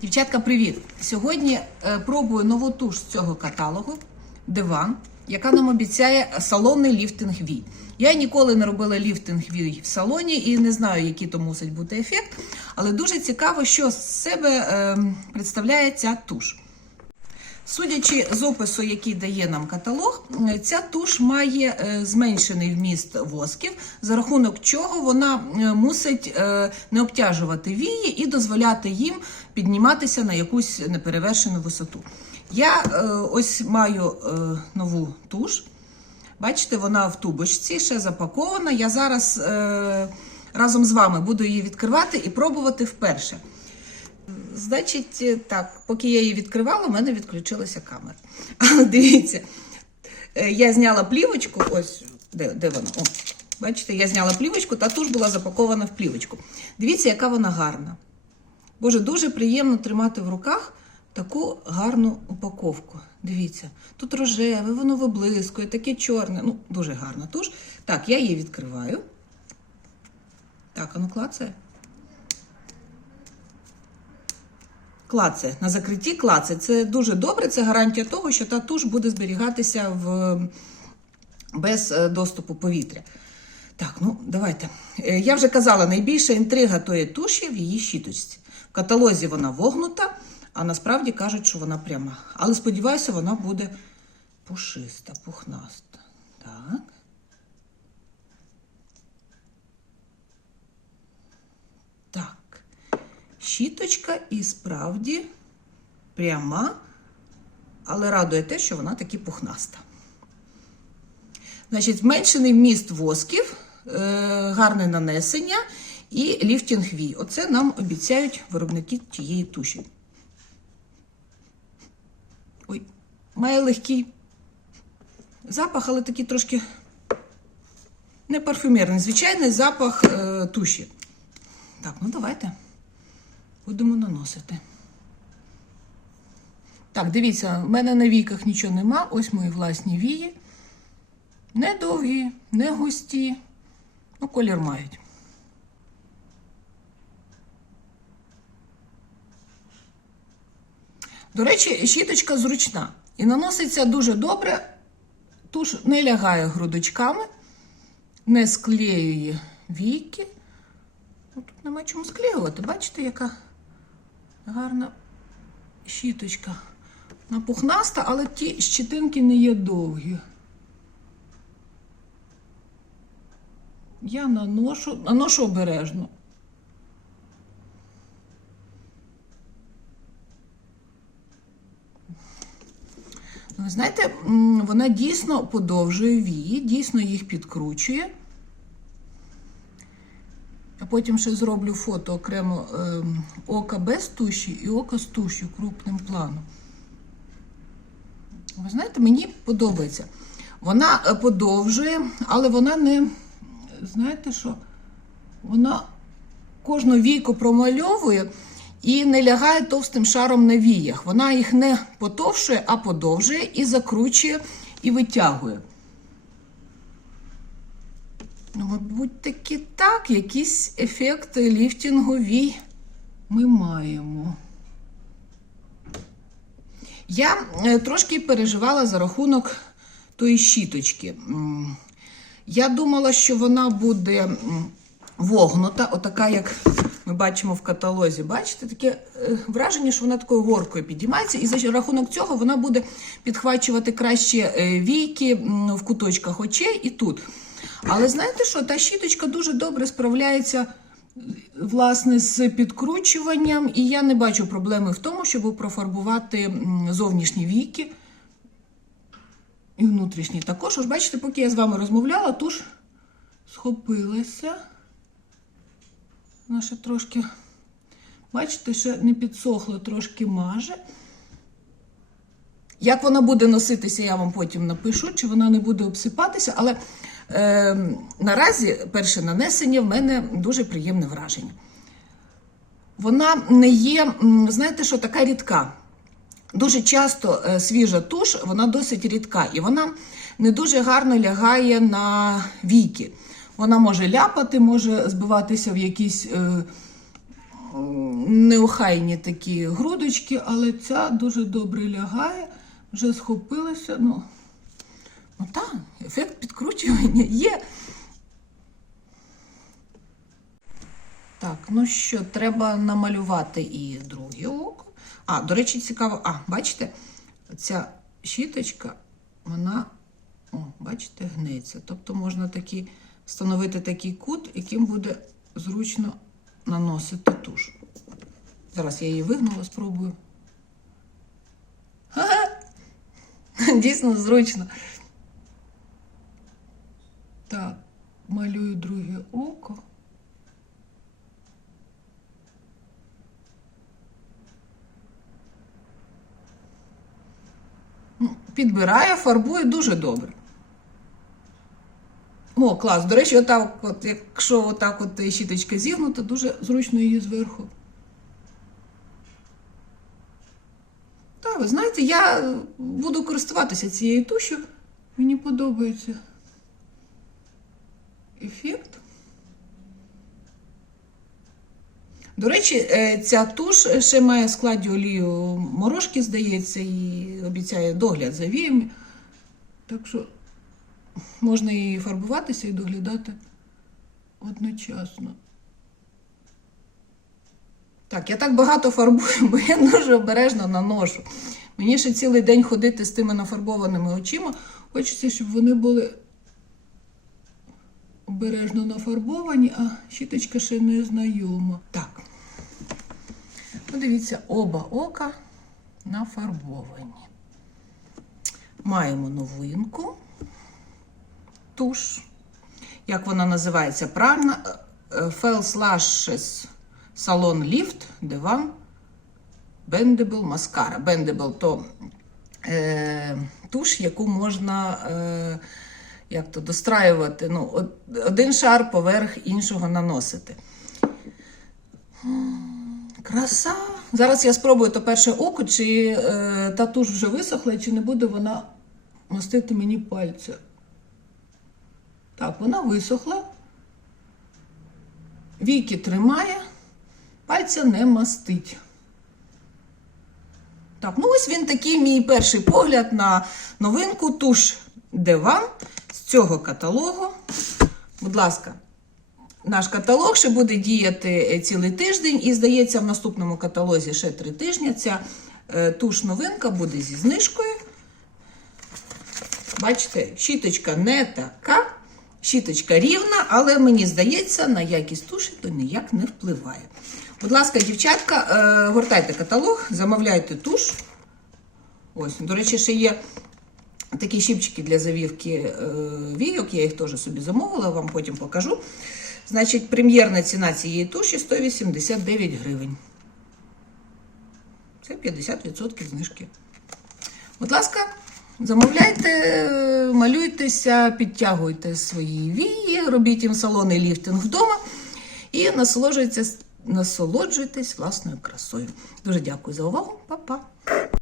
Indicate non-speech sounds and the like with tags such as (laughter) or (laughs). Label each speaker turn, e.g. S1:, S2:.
S1: Дівчатка, привіт! Сьогодні е, пробую нову туш з цього каталогу Диван, яка нам обіцяє салонний ліфтинг вій. Я ніколи не робила ліфтинг вій в салоні і не знаю, який то мусить бути ефект, але дуже цікаво, що з себе е, представляє ця туш. Судячи з опису, який дає нам каталог, е, ця туш має зменшений вміст восків, за рахунок чого вона мусить не обтяжувати вії і дозволяти їм підніматися на якусь неперевершену висоту. Я е, ось маю е, нову туш. Бачите, вона в тубочці, ще запакована. Я зараз е, разом з вами буду її відкривати і пробувати вперше. Значить, е, так, поки я її відкривала, у мене відключилася камера. (laughs) Але дивіться, е, я зняла плівочку, ось де, де вона? О, бачите, я зняла плівочку, та туш була запакована в плівочку. Дивіться, яка вона гарна. Боже, дуже приємно тримати в руках таку гарну упаковку. Дивіться, тут рожеве, воно виблискує, таке чорне. Ну, дуже гарна туш. Так, я її відкриваю. Так, а ну клацає. Клацає. На закритті клацає. Це дуже добре, це гарантія того, що та туш буде зберігатися в... без е, доступу повітря. Так, ну давайте. Е, Я вже казала, найбільша інтрига тої туші в її щіточці. В каталозі вона вогнута, а насправді кажуть, що вона пряма. Але сподіваюся, вона буде пушиста, пухнаста. Так. Так. Щіточка і справді пряма, але радує те, що вона таки пухнаста. Значить, зменшений вміст восків, е, гарне нанесення і ліфтінг вій. Оце нам обіцяють виробники тієї туші. Ой, має легкий запах, але такий трошки не парфюмерний, звичайний запах е, туші. Так, ну давайте будемо наносити. Так, дивіться, в мене на віках нічого нема. Ось мої власні вії. Не довгі, не густі. Ну, колір мають. До речі, щіточка зручна і наноситься дуже добре. Туш не лягає грудочками, не склеює віки. Ну, Тут нема чому склеювати. Бачите, яка гарна щіточка. Вона пухнаста, але ті щетинки не є довгі. Я наношу, наношу обережно. Знаєте, вона дійсно подовжує вії, дійсно їх підкручує. Я потім ще зроблю фото окремо е, ока без туші і ока з туші крупним планом. Ви знаєте, мені подобається. Вона е, подовжує, але вона не, знаєте що, вона кожну війку промальовує і не лягає товстим шаром на віях. Вона їх не потовшує, а подовжує і закручує і витягує. Ну, мабуть, таки так, якісь ефекти ліфтингові ми маємо. Я е, трошки переживала за рахунок тої щіточки. Я думала, що вона буде вогнута, отака, як ми бачимо в каталозі. Бачите, таке е, враження, що вона такою горкою підіймається, і за рахунок цього вона буде підхвачувати краще е, війки в куточках очей і тут. Але знаєте що, та щіточка дуже добре справляється власне з підкручуванням, і я не бачу проблеми в тому, щоб профарбувати зовнішні віки і внутрішні. Також, ось бачите, поки я з вами розмовляла, туш схопилася. Вона ще трошки, бачите, ще не підсохло, трошки маже. Як вона буде носитися, я вам потім напишу, чи вона не буде обсипатися, але е, наразі перше нанесення в мене дуже приємне враження. Вона не є, знаєте, що така рідка. Дуже часто е, свіжа туш, вона досить рідка, і вона не дуже гарно лягає на віки. Вона може ляпати, може збиватися в якісь е, неохайні такі грудочки, але ця дуже добре лягає, вже схопилася. Ну, ну так, ефект підкручування є. Так, ну що, треба намалювати і друге око. А, до речі, цікаво. А, бачите, ця щіточка, вона, о, бачите, гнеться. Тобто можна такі, встановити такий кут, яким буде зручно наносити туш. Зараз я її вигнула, спробую. (laughs) Дійсно зручно. Так, малюю друге око. Ну, Підбирає, фарбує дуже добре. О, клас. До речі, отак, от, якщо отак от щіточка зігнута, дуже зручно її зверху. Так, ви знаєте, я буду користуватися цією тушю. Мені подобається ефект. До речі, е, ця туш ще має в складі олію морошки, здається, і обіцяє догляд за віями. Так що можна і фарбуватися, і доглядати одночасно. Так, я так багато фарбую, (laughs) бо я дуже обережно наношу. Мені ще цілий день ходити з тими нафарбованими очима. Хочеться, щоб вони були обережно нафарбовані, а щіточка ще не знайома. Так. Ну, дивіться, оба ока нафарбовані. Маємо новинку. Туш. Як вона називається правильно? Fels Lashes Salon Lift Divan Bendable Mascara. Bendable то е, туш, яку можна е, як то, достраювати. Ну, один шар поверх іншого наносити. Краса. Зараз я спробую то перше око, чи е, та туш вже висохла, чи не буде вона мастити мені пальця. Так, вона висохла. Віки тримає, пальця не мастить. Так, ну ось він такий мій перший погляд на новинку туш Деван з цього каталогу. Будь ласка, наш каталог ще буде діяти е, цілий тиждень, і здається, в наступному каталозі ще три тижні. Ця е, туш новинка буде зі знижкою. Бачите, щіточка не така, щіточка рівна, але мені здається, на якість туші то ніяк не впливає. Будь ласка, дівчатка, е, гортайте каталог, замовляйте туш. Ось, до речі, ще є такі щіпчики для завівки е, війок, я їх теж собі замовила, вам потім покажу. Значить, прем'єрна ціна цієї туші 189 гривень. Це 50% знижки. Будь ласка, замовляйте, малюйтеся, підтягуйте свої вії, робіть їм салонний ліфтинг вдома і насолоджуйтесь, насолоджуйтесь власною красою. Дуже дякую за увагу. Па-па!